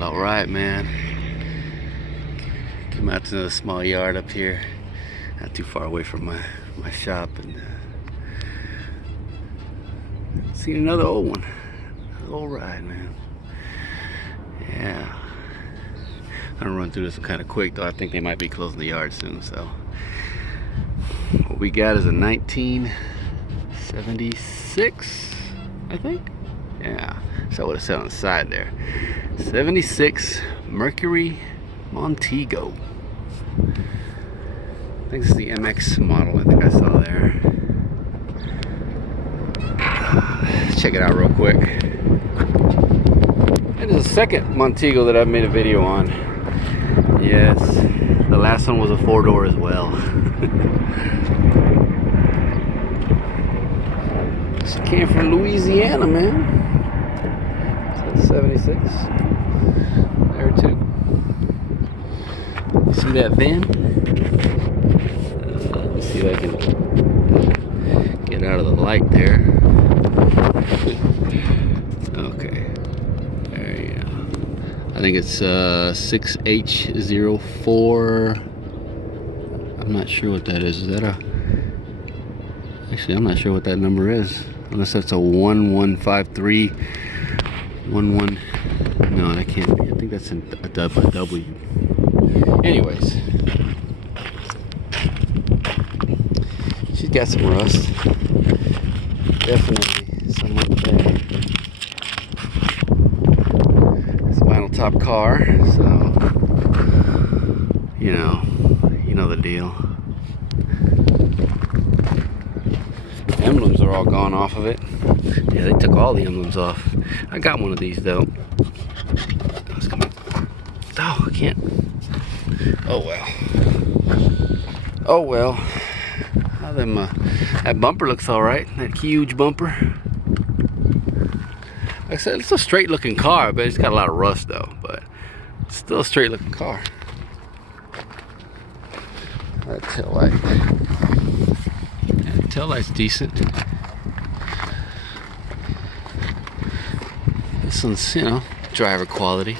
All right, man. Came out to a small yard up here, not too far away from my shop, and seen another old one. Another old ride, man. Yeah. I'm gonna run through this kind of quick, though. I think they might be closing the yard soon. So what we got is a 1976, I think. Yeah, so what it said on the side there. 76 Mercury Montego. I think this is the MX model I think I saw there. Let's check it out real quick. It is the second Montego that I've made a video on. Yes, the last one was a 4-door as well. She came from Louisiana, man. So 76. There too. You see that van? Let me see if I can get out of the light there. Okay. There you go. I think it's 6H04. I'm not sure what that is. Is that a... Actually, I'm not sure what that number is. Unless that's a 1153. 11. No, that can't be. I think that's a W. Anyways. She's got some rust. Definitely some up there. It's a vinyl top car, so you know the deal. Emblems are all gone off of it. Yeah, they took all the emblems off. I got one of these though. Oh, I can't. Oh well. Oh well. That bumper looks all right. That huge bumper. Like I said, it's a straight looking car, but it's got a lot of rust though. But it's still a straight looking car. That tail light. That tail light's decent. This one's, driver quality.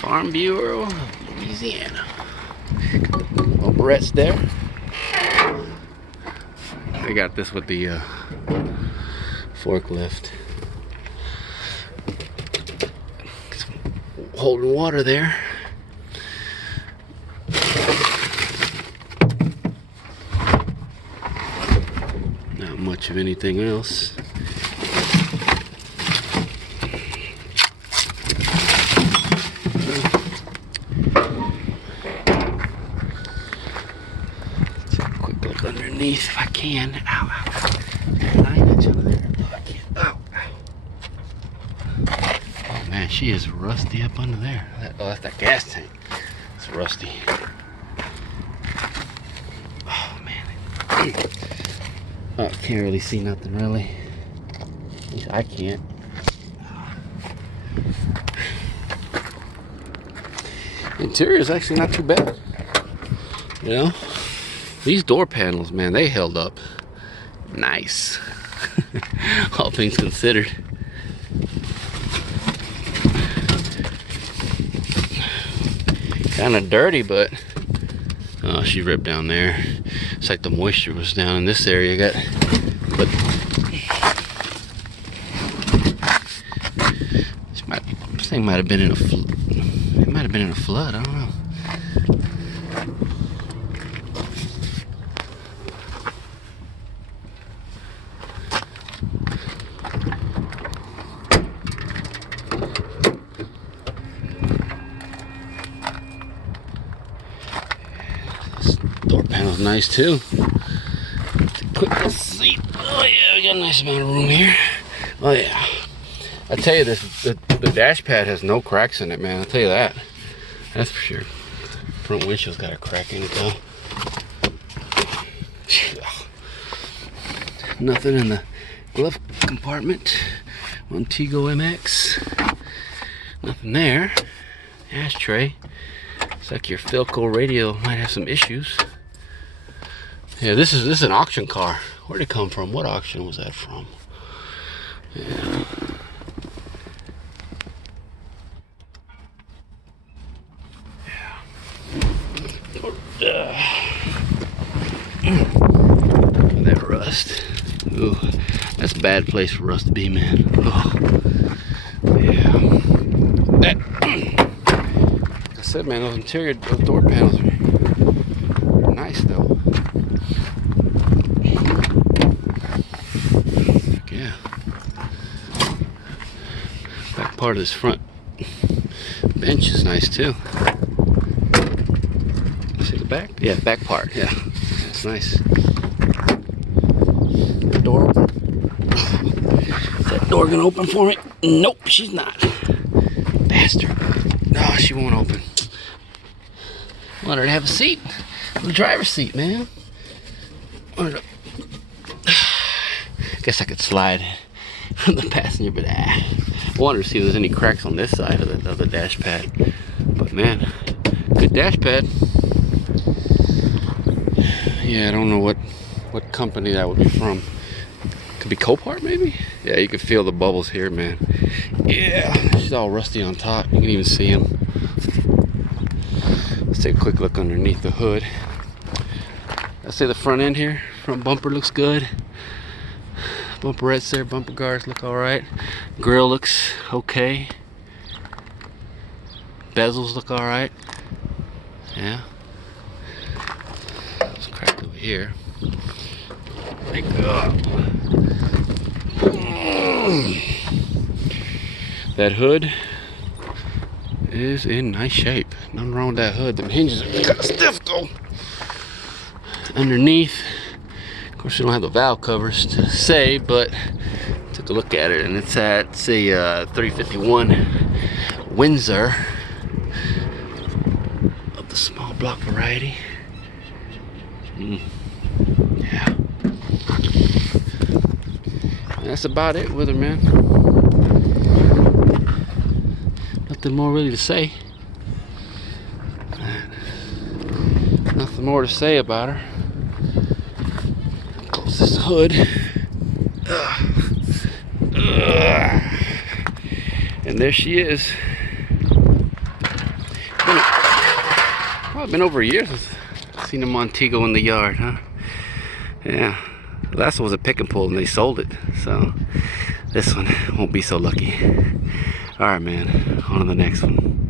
Farm Bureau of Louisiana. Bumperettes there. I got this with the forklift. Holding water there. Not much of anything else. Underneath if I can. Ow, ow. 9-inch under there. Oh, I can't. Ow, ow. Oh man, she is rusty up under there. That's that gas tank. It's rusty. Oh man. Oh, I can't really see nothing really. At least I can't. Interior is actually not too bad. These door panels, man, they held up nice. All things considered. Kind of dirty, but oh, she ripped down there. It's like the moisture was down in this area. But this thing might have been in a flood. It might have been in a flood. I don't know. Door panel's nice too. Put this seat. Oh yeah, we got a nice amount of room here. Oh yeah. I tell you, the dash pad has no cracks in it, man. I'll tell you that. That's for sure. Front windshield's got a crack in it though. Nothing in the glove compartment. Montego MX. Nothing there. Ashtray. Looks like your Philco radio might have some issues. Yeah, this is an auction car. Where'd it come from? What auction was that from? Yeah. That's a bad place for us to be, man. Oh, yeah. That, like I said, man, those interior, those door panels are nice, though. Yeah. Back part of this front bench is nice, too. See the back? Yeah, back part. Yeah, it's nice. The door open. Is that door gonna open for me? Nope, she's not. Bastard. No, she won't open. I want her to have a seat. The driver's seat, man. Guess I could slide from the passenger, but I wanted to see if there's any cracks on this side of the dash pad. But man, good dash pad. Yeah, I don't know what company that would be from. Could be Copart, maybe? Yeah, you can feel the bubbles here, man. Yeah, she's all rusty on top. You can even see them. Let's take a quick look underneath the hood. Let's say the front end here. Front bumper looks good. Bumperettes there, bumper guards look alright. Grill looks okay. Bezels look alright. Yeah. Let's crack over here. Thank God. That hood is in nice shape. Nothing wrong with that hood. The hinges are kind of stiff though. Underneath, of course, you don't have the valve covers to say, but took a look at it, and it's at, say, 351 Windsor of the small block variety. Yeah. And that's about it with her, man. Nothing more really to say. Nothing more to say about her. Close this hood. And there she is. Been over a year since I've seen a Montego in the yard, huh? Yeah. The last one was a pick and pull and they sold it. So this one won't be so lucky. Alright, man. On to the next one.